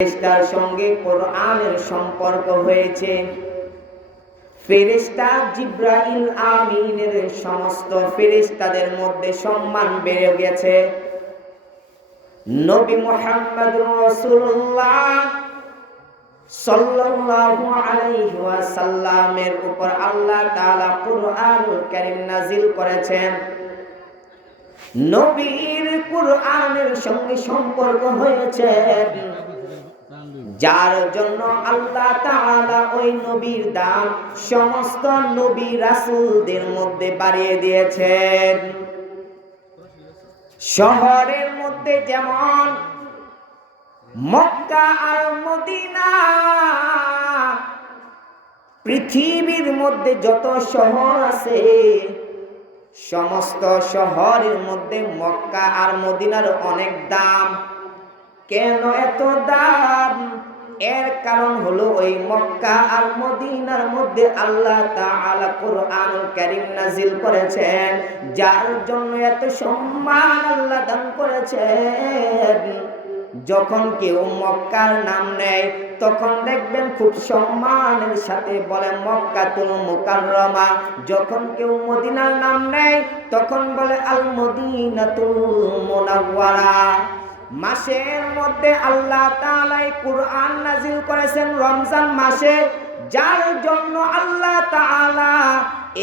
ফেরেশতার সঙ্গে কোরআনের সম্পর্ক হয়েছে। ফেরেশতা জিবরাইল আমিনের সমস্ত ফেরেশতাদের মধ্যে সম্মান বেড়ে গেছে। নবী মুহাম্মদুর রাসূলুল্লাহ সাল্লাল্লাহু আলাইহি ওয়াসাল্লামের উপর আল্লাহ তাআলা কুরআনুল কারীম নাযিল করেছেন। নবীর কুরআনের সঙ্গে সম্পর্ক হয়েছে, যার জন্য আল্লাহ তাআলা ওই নবীর দাম সমস্ত নবী রাসূলদের মধ্যে বাড়িয়ে দিয়েছেন। শহরের মধ্যে যেমন মক্কা আর মদিনা, পৃথিবীর মধ্যে যত শহর আছে সমস্ত শহরের মধ্যে মক্কা আর মদিনার অনেক দাম। কেন এত দাম? এর কারণ হলো ওই মক্কা আর মদিনার মধ্যে আল্লাহ তাআলা কুরআনুল কারীম নাযিল করেছেন, যার জন্য এত সম্মান আল্লাহ দান করেছেন। যখন কেউ মক্কার নাম নেয় তখন দেখবেন খুব সম্মানের সাথে বলে মক্কাতুল মুকাররমা। যখন কেউ মদিনার নাম নেয় তখন বলে আল মদিনাতুল মুনাওয়ারা। মাসের মধ্যে আল্লাহ তাআলা কুরআন নাযিল করেছেন রমজান মাসে, যার জন্য আল্লাহ তাআলা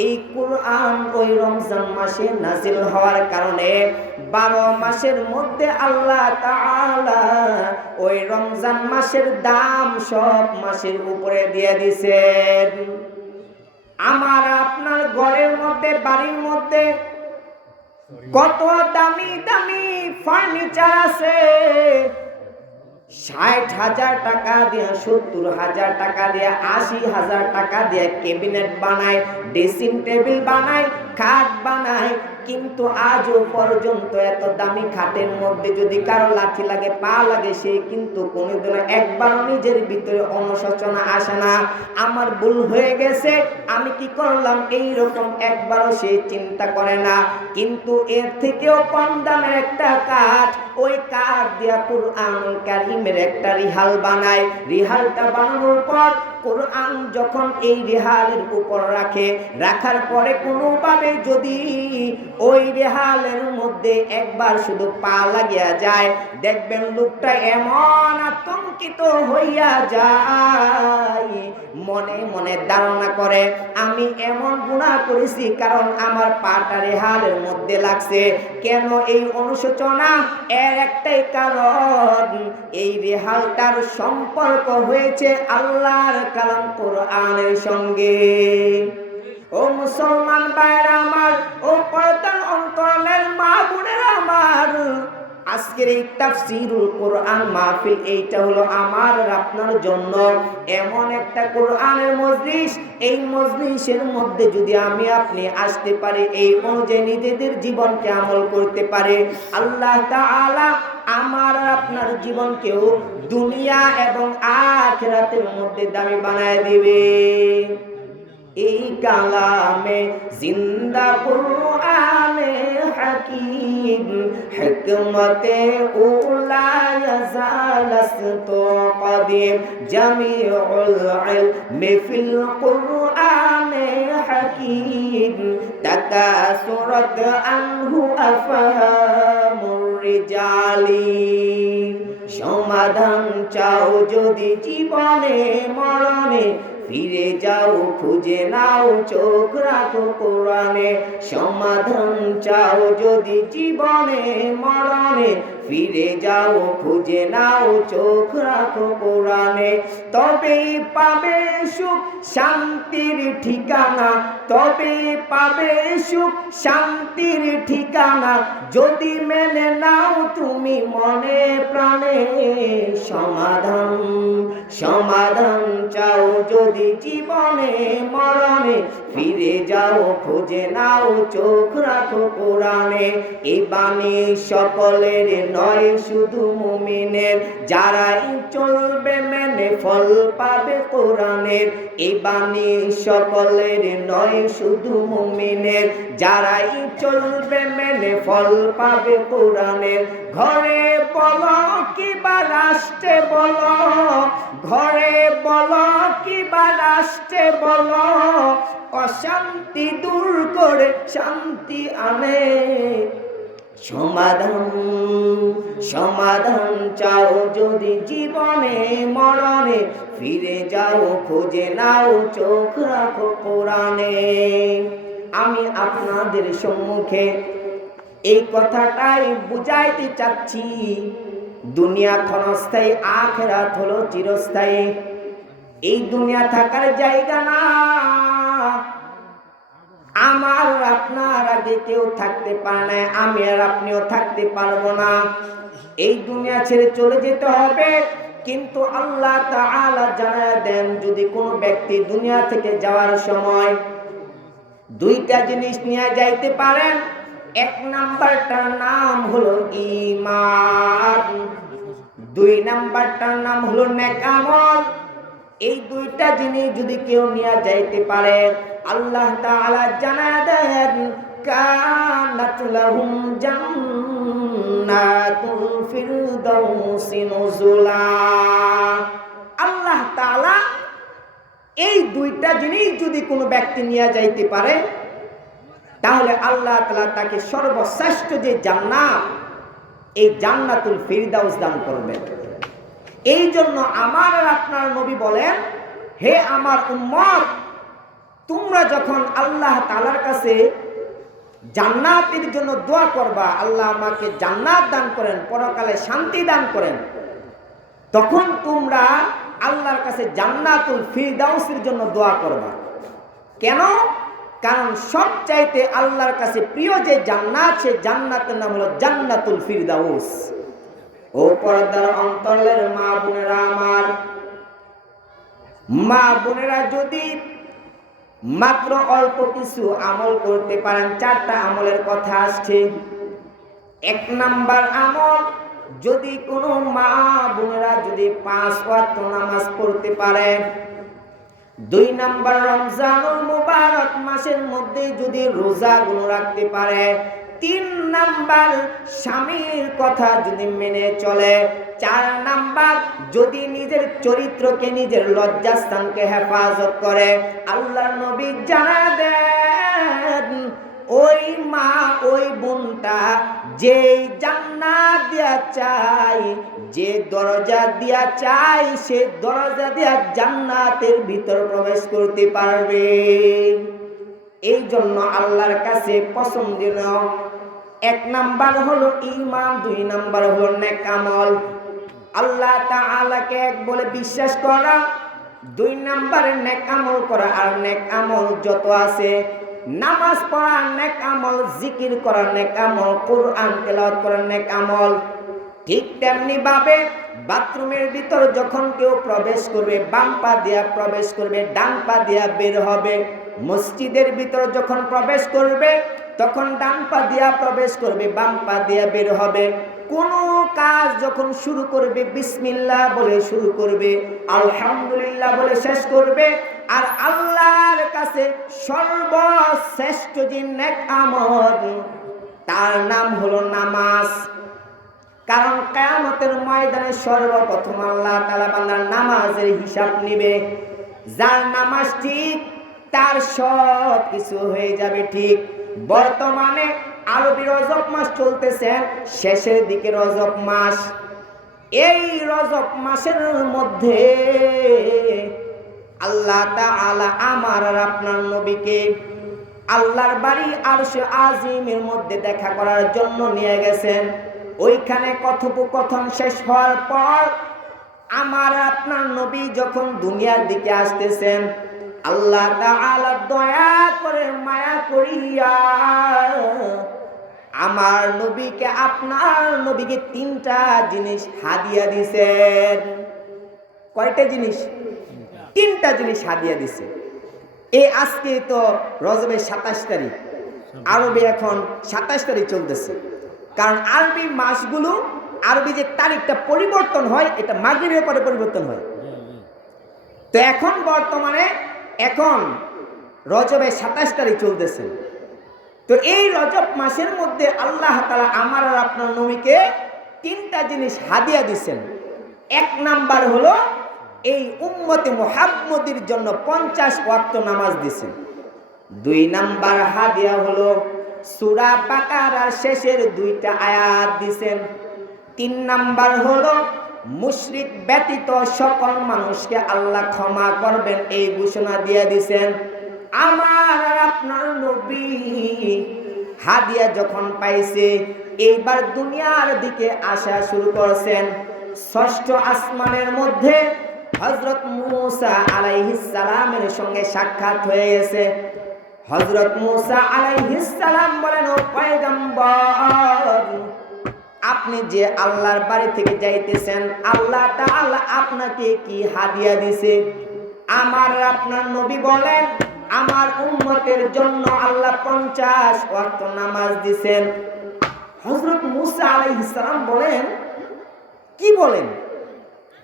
এই কুরআন ওই রমজান মাসে নাযিল হওয়ার কারণে 12 মাসের মধ্যে আল্লাহ তাআলা ওই রমজান মাসের দাম সব মাসের উপরে দিয়ে দিয়েছেন। আমার আপনার ঘরের মধ্যে বাড়ির মধ্যে কত দামি দামি ফার্নিচার আছে, 60,000 টাকা দিয়ে, 70,000 টাকা দিয়ে, 80,000 টাকা দিয়ে ক্যাবিনেট বানায়, ড্রেসিং টেবিল বানায়, খাট বানায়। কিন্তু আজও পর্যন্ত এত দামি খাটের মধ্যে যদি কারো লাঠি লাগে, পা লাগে, সে কিন্তু কোনোদিন একবার নিজের ভিতরে অনুশোচনা আসে না, আমার ভুল হয়ে গেছে, আমি কি করলাম, এই রকম একবারও সে চিন্তা করে না। কিন্তু এর থেকেও কম দামের একটা কাঠ, ওই কাঠ দিয়া কুরআনুল কারীমের একটা রিহাল বানায়। রিহালটা বানানোর পর কুরআন যখন এই রিহালের উপর রাখে, রাখার পরে কোনোভাবে যদি ওই রিহালের মধ্যে একবার শুধু পা লাগিয়া যায়, দেখবেন লোকটা এমন আতঙ্কিত হইয়া যায়, মনে মনে ধারণা করে আমি এমন গুনাহ করেছি কারণ আমার পাটা রিহালের মধ্যে লাগছে। কেন এই অনুশোচনা? এর একটাই কারণ, এই রিহালটার সম্পর্ক হয়েছে আল্লাহর কালাম কোরআনের সঙ্গে। ও মুসলমান ভাইরা আমার, ও পর্দার অন্তরালের মা বোনেরা আমার, আজকের এই তাফসীরুল কোরআন মাহফিল এইটা হলো আমার আর আপনার জন্য এমন একটা কোরআনের মজলিস। এই মজলিসের মধ্যে যদি আমি আপনি আসতে পারি, এই অনুযায়ী নিজেদের জীবনকে আমল করতে পারে, আল্লাহ তাআলা আমার আপনার জীবনকেও দুনিয়া এবং আখিরাতের মধ্যে দামি বানায় দিবে। এই কালামে জিন্দা কুরআনে হাকিম, হিকমতে উলা ইয়াজালাস্তু কদিম, জামিউল ইলমি ফিল কুরআনে হাকিম, তাকাসুরাত আনহু আফহামুর রিজালি। সমাধান চাও যদি জীবনে মরণে, ফিরে যাও খুঁজে নাও চোখ রাখো কোরআনে। সমাধান চাও যদি জীবনে মরণে, ফিরে যাও খুঁজে নাও চোখ রাখো কোরআনে। তবেই পাবে সুখ শান্তির ঠিকানা, তবেই পাবে সুখ শান্তির ঠিকানা, যদি মেনে নাও তুমি মনে প্রাণে। সমাধান সমাধান চাও যদি জীবনে মরণে, ফিরে যাও খুঁজে নাও চোখ রাখো কোরআনে। এই বাণী সকলের নয় শুধু মুমিনের, যারাই চলবে মেনে মেনে ফল পাবে কোরআনের। এই বাণী সকলের নয় শুধু মুমিনের, যারাই চলবে মেনে ফল পাবে কোরআনের। ঘরে বলো কিবা রাষ্ট্রে বলো, ঘরে বলো কিবা রাষ্ট্রে বলো, অশান্তি দূর করে শান্তি আনে। সমাধান সমাধান চাও যদি জীবনে মরণে, ফিরে যাও খুঁজে নাও চোখ রাখো কোরআনে। আমি আপনাদের সম্মুখে এই কথাটাই বুঝাইতে চাচ্ছি, দুনিয়া ক্ষণস্থায়ী, আখিরাত হলো চিরস্থায়ী। এই দুনিয়া থাকার জায়গা না, আমার আপনার আগে কেউ থাকতে পারে না, আমি আর আপনিও থাকতে পারবো না। এই দুনিয়া ছেড়ে চলে যেতে হবে। কিন্তু আল্লাহ তাআলা জানায় দেন, যদি কোনো ব্যক্তি দুনিয়া থেকে যাওয়ার সময় দুইটা জিনিস নিয়ে যাইতে পারেন, এক নাম্বারটার নাম হলো ঈমান, দুই নাম্বারটার নাম হলো নেক আমল। এই দুইটা জিনিস যদি কেউ নিয়ে যাইতে পারে, আল্লাহ তাআলা জানায় দেন, কানাত লাহুম জান্নাতুল ফিরদাউসি নুজুলা। আল্লাহ তাআলা এই দুইটা জিনিস যদি কোনো ব্যক্তি নিয়ে যাইতে পারে, তাহলে আল্লাহ তাআলা তাকে সর্বশ্রেষ্ঠ যে জান্নাত, এই জান্নাতুল ফিরদাউস দান করবেন। এই জন্য আমার আর আপনার নবী বলেন, হে আমার উম্মত, তোমরা যখন আল্লাহ তাআলার কাছে জান্নাতের জন্য দোয়া করবা, আল্লাহ আমাকে জান্নাত দান করেন, পরকালে শান্তি দান করেন, তখন তোমরা আল্লাহর কাছে জান্নাতুল ফিরদাউসের জন্য দোয়া করবা। কেন? কারণ সবচাইতে আল্লাহর কাছে প্রিয় যে জান্নাত, সে জান্নাতের নাম হলো জান্নাতুল ফিরদাউস। ও পর্দার অন্তরের মা বোনেরা, আমার মা বোনেরা, যদি মাত্র অল্প কিছু আমল করতে পারেন, চারটা আমলের কথা আসছে। এক নাম্বার আমল, যদি কোনো মা বোনেরা যদি 5 ওয়াক্ত নামাজ পড়তে পারে, দুই নাম্বার রমজানুল মুবারক মাসের মধ্যে যদি রোজাগুলো রাখতে পারে, তিন নাম্বার স্বামীর কথা যদি মেনে চলে, চার নাম্বার যদি নিজের চরিত্রকে, নিজের লজ্জাস্থানকে হেফাজত করে, আল্লাহর নবী জানা দেন, ওই মা ওই বোনটা যে জান্নাত দিয়া চাই, যে দরজা দিয়া চাই, সে দরজা দিয়া জান্নাতের ভিতর প্রবেশ করতে পারবে। এই জন্য আল্লাহর কাছে পছন্দনীয় এক নাম্বার হলো ঈমান, দুই নাম্বার হলো নেক আমল। আল্লাহ তাআলাকে এক বলে বিশ্বাস করা, দুই নাম্বারে নেক আমল করা। আর নেক আমল যত আছে, নামাজ পড়া নেক আমল, জিকির করা নেক আমল, কোরআন তেলাওয়াত করা নেক আমল। ঠিক তেমনি ভাবে বাথরুমের ভিতর যখন কেউ প্রবেশ করবে, বাম পা দিয়া প্রবেশ করবে, ডান পা দিয়া বের হবে। মসজিদের ভিতর যখন প্রবেশ করবে, তখন ডান পা দিয়া প্রবেশ করবে, বাম পা দিয়া বের হবে। কোন কাজ যখন শুরু করবে, বিসমিল্লাহ বলে শুরু করবে, আলহামদুলিল্লাহ বলে শেষ করবে। আর আল্লাহর কাছে সর্বশ্রেষ্ঠ যে নেক আমল, তার নাম হলো নামাজ। কারণ কিয়ামতের ময়দানে সর্বপ্রথম আল্লাহ তাআলা বান্দার নামাজের হিসাব নেবে। যার নামাজ ঠিক, তার সব কিছু হয়ে যাবে ঠিক। বর্তমানে আরবি রজব মাস চলতেছে, শেষের দিকে রজব মাস। এই রজব মাসের মধ্যে আল্লাহ তাআলা আমার আর আপনার নবীকে আল্লাহর বাড়ি আরশে আজিমের মধ্যে দেখা করার জন্য নিয়ে গেছেন। ওইখানে কথোপকথন শেষ হওয়ার পর আমার আপনার নবী যখন দুনিয়ার দিকে আসতেছেন, আল্লাহ তাআলা দয়া করে মায়া করিয়া আমার নবীকে, আপনার নবীকে 3টা জিনিস হাদিয়া দিয়েছেন। কয়টা জিনিস? 3টা জিনিস হাদিয়া দিছে। এই আজকে তো রজবের 27 তারিখ, আরবি এখন 27 তারিখ চলতেছে। কারণ আরবি মাসগুলো, আরবি যে তারিখটা পরিবর্তন হয়, এটা মাগরিবের পরে পরিবর্তন হয়। তো এখন বর্তমানে এখন রজবের 27 তারিখ চলতেছে। তো এই রজব মাসের মধ্যে আল্লাহ তাআলা আমার আর আপনার নবীকে 3টা জিনিস হাদিয়া দিয়েছেন। 1 নাম্বার হলো এই উম্মতে মুহাম্মদীর জন্য 50 ওয়াক্ত নামাজ দিয়েছেন। 2 নাম্বার হাদিয়া হলো সূরা বাকারার শেষের 2টা আয়াত দিয়েছেন। 3 নাম্বার হলো মুশরিক ব্যতীত সকল মানুষকে আল্লাহ ক্ষমা করবেন, এই ঘোষণা দিয়ে দিয়েছেন। আমার আর আপনার নবী হাদিয়া যখন পাইছে, এইবার দুনিয়ার দিকে আসা শুরু করেছেন। 6ষ্ঠ আসমানের মধ্যে হযরত মূসা আলাইহিস সালামের সঙ্গে সাক্ষাৎ হয়ে গেছে। হযরত মূসা আলাইহিস সালাম বলেন, ও পয়গম্বর, আপনি যে আল্লাহর বাড়ি থেকে যাইতেছেন, আল্লাহ তাআলা আপনাকে কি হাদিয়া দিয়েছে? আমার আপনার নবী বলেন, আমার উম্মতের জন্য আল্লাহ 50 ওয়াক্ত নামাজ দিয়েছেন। হযরত মূসা আলাইহিস সালাম বলেন, কি বলেন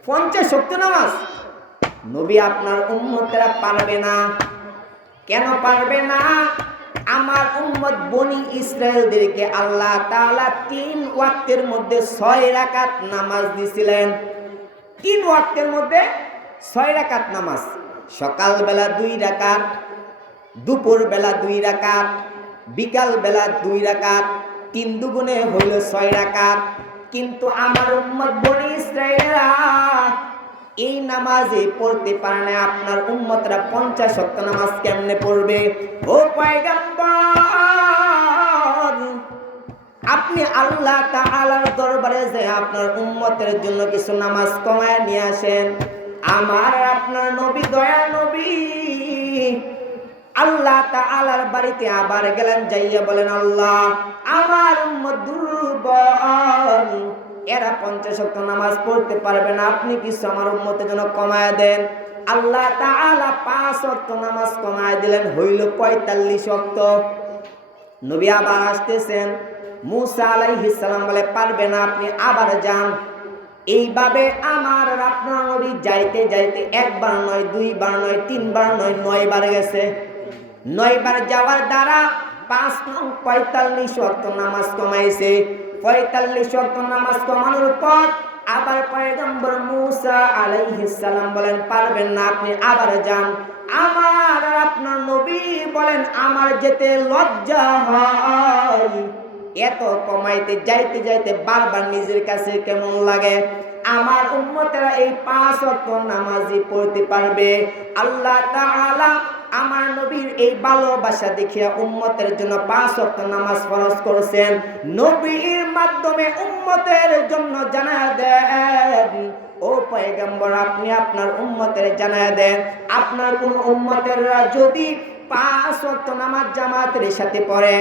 50 ওয়াক্ত নামাজ? নবী, আপনার উম্মতেরা পারবে না। কেন পারবে না? আমার উম্মত বনি ইসরায়েলদেরকে আল্লাহ তাআলা 3 ওয়াক্তের মধ্যে 6 রাকাত নামাজ দিয়েছিলেন। 3 ওয়াক্তের মধ্যে 6 রাকাত নামাজ। সকাল বেলা 2 রাকাত, দুপুর বেলা 2 রাকাত, বিকাল বেলা 2 রাকাত, 3 দুগুণে হইল 6 রাকাত। কিন্তু আমার উম্মত বনি ইসরায়েলরা এই নামাজে পড়তে পারে না। আপনার উম্মতরা 50 ওয়াক্ত নামাজ কেমনে পড়বে? ও পয়গম্বর, আপনি আল্লাহ তাআলার দরবারে যে আপনার উম্মতের জন্য কিছু নামাজ কমায় নিয়ে আসেন। আমার আপনার নবী, দয়ার নবী, আল্লাহ তাআলার বাড়িতে আবার গেলেন, যাইয়া বলেন, আল্লাহ, আমার উম্মত দুর্বল, এরা 50 ওয়াক্ত নামাজ পড়তে পারবে না, আপনি কিছু আমার উম্মতের জন্য কমায় দেন। আল্লাহ তাআলা 5 ওয়াক্ত নামাজ কমায় দিলেন, হইল 45 ওয়াক্ত। নবী আবার আসতেছেন। মূসা আলাইহিস সালাম বলে, পারবে না, আপনি আবার যান। এইভাবে আমার আপনার নবী যাইতে যাইতে 1 বার নয়, 2 বার নয়, 3 বার নয়, 9 বার গেছে। 9 বার যাওয়ার দ্বারা 5 নং 45 ওয়াক্ত নামাজ কমাইছে। 45 ওয়াক্ত নামাজ কমানোর পর আবার পয়গম্বর মূসা আলাইহিস সালাম বলেন, পারবেন না, আপনি আবার যান। আমার আপনার নবী বলেন, আমার যেতে লজ্জা হয়, এত কমাইতে যাইতে যাইতে বারবার নিজের কাছে কেমন লাগে। আমার উম্মতেরা এই 5 ওয়াক্ত নামাজই পড়তে পারবে। আল্লাহ তাআলা আমার নবীর এই ভালোবাসা দেখিয়া উম্মতের জন্য 5 ওয়াক্ত নামাজ ফরজ করেছেন। নবীর মাধ্যমে উম্মতের জন্য জানায়া দেন, ও পয়গম্বর, আপনি আপনার উম্মতের জানায়া দেন, আপনার কোন উম্মতেরা যদি 5 ওয়াক্ত নামাজ জামাতের সাথে পড়ে,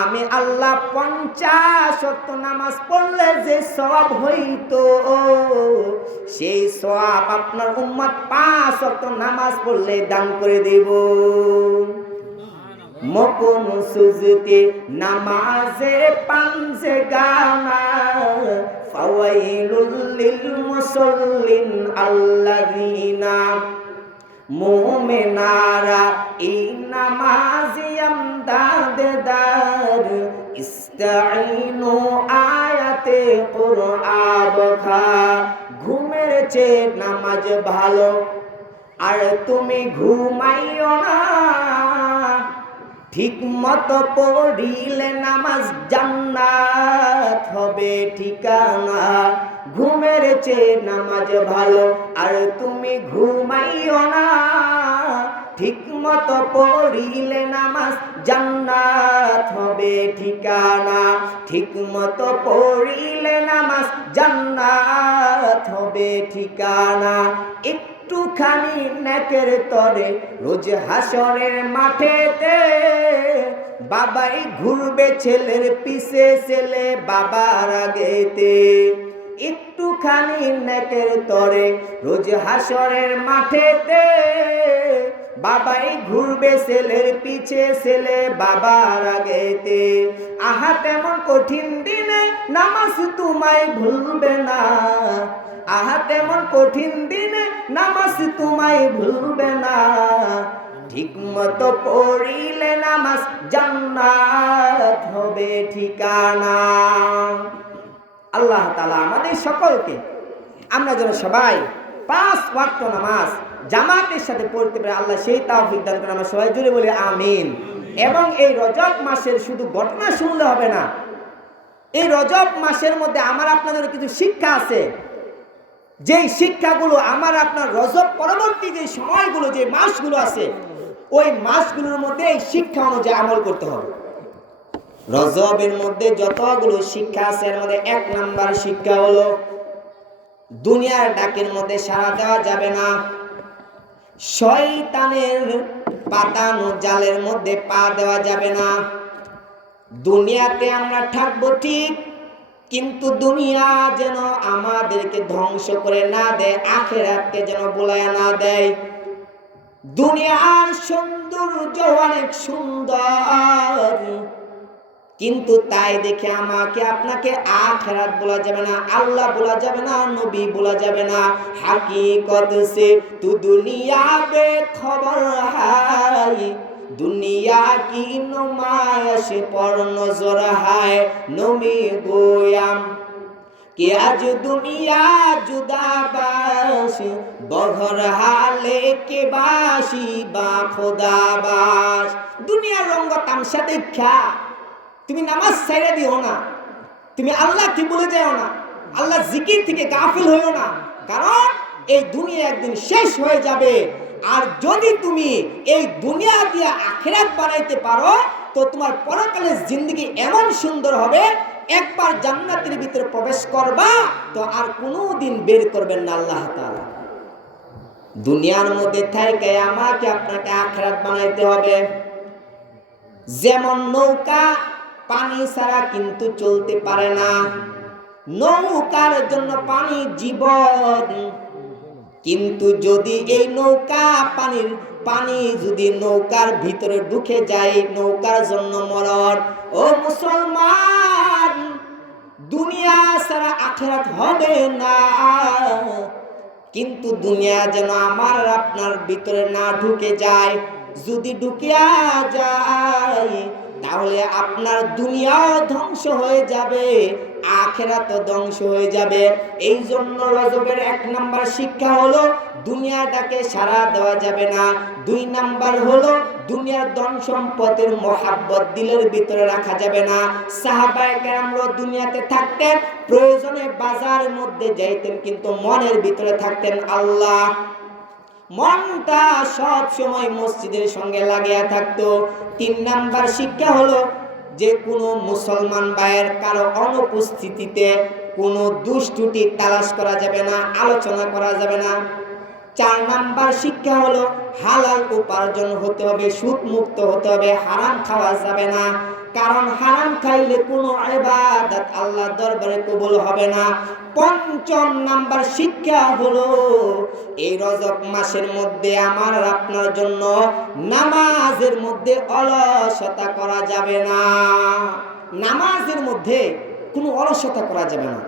আমি আল্লাহ 50 ওয়াক্ত নামাজ পড়লে যে সওয়াব হইতো, সেই সওয়াব আপনার উম্মত 5 ওয়াক্ত নামাজ পড়লে দান করে দেব। মকুন সুজতে নামাজে পাঞ্জে গানা, ফাওয়াইলুল লিল মুসাল্লিন আল্লাযিনা, মোমেনারা এই নামাজি আমদাদেদার, ইস্তাইনু আয়াতে কুরআন খা। ঘুমের চেয়ে নামাজ ভালো, আর তুমি ঘুমাইও না, ঠিক মতো পড়িলে নামাজ জান্নাত হবে ঠিকানা। ঘুমের চেয়ে নামাজ ভালো, আর তুমি ঘুমাইও না, ঠিক মতো পড়িলে নামাজ জান্নাত হবে ঠিকানা। ঠিক মতো পড়িলে নামাজ জান্নাত হবে ঠিকানা। একটুখানি নেকের তরে রোজ হাসরের মাঠেতে, বাবাই ঘুরবে ছেলের পিছে, ছেলে বাবার আগেতে। একটুখানি নেকের তরে রোজ হাসরের মাঠেতে বাবাই ঘুরবে ছেলের পিছে, ছেলে বাবার আগেতে। আহা তেমন কঠিন দিনে নামাজ তোমায় ভুলবে না, আহা তেমন কঠিন দিনে নামাজ তোমায় ভুলবে না। ঠিক মতো পড়িলে নামাজ জান্নাত হবে ঠিকানা। আল্লাহ তাআলা আমাদের সকলকে, আমরা যেন সবাই 5 ওয়াক্ত নামাজ জামাতের সাথে পড়তে পারি, আল্লাহ সেই তৌফিক দান করেন। আমরা সবাই জুড়ে বলি আমিন। এবং এই রজব মাসের শুধু ঘটনা শুনলে হবে না, এই রজব মাসের মধ্যে আমার আপনাদের কিছু শিক্ষা আছে, যেই শিক্ষাগুলো আমার আপনার রজব পরবর্তী যে সময়গুলো, যে মাসগুলো আছে, ওই মাসগুলোর মধ্যে এই শিক্ষা অনুযায়ী আমল করতে হবে। রজবের মধ্যে যতগুলো শিক্ষা আছে এর মধ্যে 1 নাম্বার শিক্ষা হলো দুনিয়ার ডাকের মধ্যে সাড়া দেওয়া যাবে না, শয়তানের পাতানো জালের মধ্যে পা দেওয়া যাবে না। দুনিয়াতে আমরা থাকবো ঠিক, কিন্তু দুনিয়া যেন আমাদেরকে ধ্বংস করে না দেয়, আখিরাতকে যেন বোলায়া না দেয়। দুনিয়ার সৌন্দর্য অনেক সুন্দর, কিন্তু তাই দেখে আমাকে আপনাকে আখিরাত বলা যাবে না, আল্লাহ বলা যাবে না, নবী বলা যাবে না। হাকিকত সে তু দুনিয়া বে খবর হায়, দুনিয়া কি নুমায়াশ পর নজর হায়। নবী গোয়াম কে আজ দুনিয়া জুদাবাস, বহর হালে কে বাসি বা খোদাবাস। দুনিয়ার রঙ্গ তামসা দেখা তুমি নামাজ ছাইড়া দিও না, তুমি আল্লাহ কি বলে যাও না, আল্লাহ জিকির থেকে গাফিল হইও না, কারণ এই দুনিয়া একদিন শেষ হয়ে যাবে। আর যদি তুমি এই দুনিয়া দিয়ে আখিরাত বানাইতে পারো তো তোমার পরকালের জিন্দেগি এমন সুন্দর হবে, একবার জান্নাতের ভিতরে প্রবেশ করবা তো আর কোনোদিন বের করবেন না আল্লাহ তাআলা। দুনিয়ার মধ্যে থেকে আমাকে আপনাকে আখিরাত বানাইতে হবে। যেমন নৌকা পানি ছাড়া কিন্তু চলতে পারে না, নৌকার জন্য পানি জীবন, কিন্তু যদি এই নৌকা পানি যদি নৌকার ভিতরে ঢুকে যায়, নৌকার জন্য মরণ। ও মুসলমান, দুনিয়া ছাড়া আখিরাত হবে না, কিন্তু দুনিয়া যেন আমার আপনার ভিতরে না ঢুকে যায়। যদি ঢুকিয়া যায় তাহলে আপনার দুনিয়াও ধ্বংস হয়ে যাবে, আখিরাতও ধ্বংস হয়ে যাবে। এই জন্য রজবের 1 নাম্বার শিক্ষা হলো দুনিয়াটাকে সাড়া দেওয়া যাবে না। 2 নাম্বার হলো দুনিয়ার ধন সম্পদের মহাব্বত দিলের ভিতরে রাখা যাবে না। সাহাবায়ে কেরামরা দুনিয়াতে থাকতেন, প্রয়োজনে বাজারের মধ্যে যাইতেন, কিন্তু মনের ভিতরে থাকতেন আল্লাহ। মনটা সব সময় মসজিদের সঙ্গে লাগিয়া থাকতো। 3 নাম্বার শিক্ষা হলো যে কোনো মুসলমান ভাইয়ের কারো অনুপস্থিতিতে কোনো দুষ্টুটি তালাশ করা যাবে না, আলোচনা করা যাবে না। 4 নাম্বার শিক্ষা হলো হালাল উপার্জন হতে হবে, সুদ মুক্ত হতে হবে, হারাম খাওয়া যাবে না, কারণ হারাম খাইলে কোনো ইবাদত আল্লাহর দরবারে কবুল হবে না। 5 নাম্বার শিক্ষা হলো এই রজব মাসের মধ্যে আমার আপনার জন্য নামাজের মধ্যে অলসতা করা যাবে না, নামাজের মধ্যে কোনো অলসতা করা যাবে না।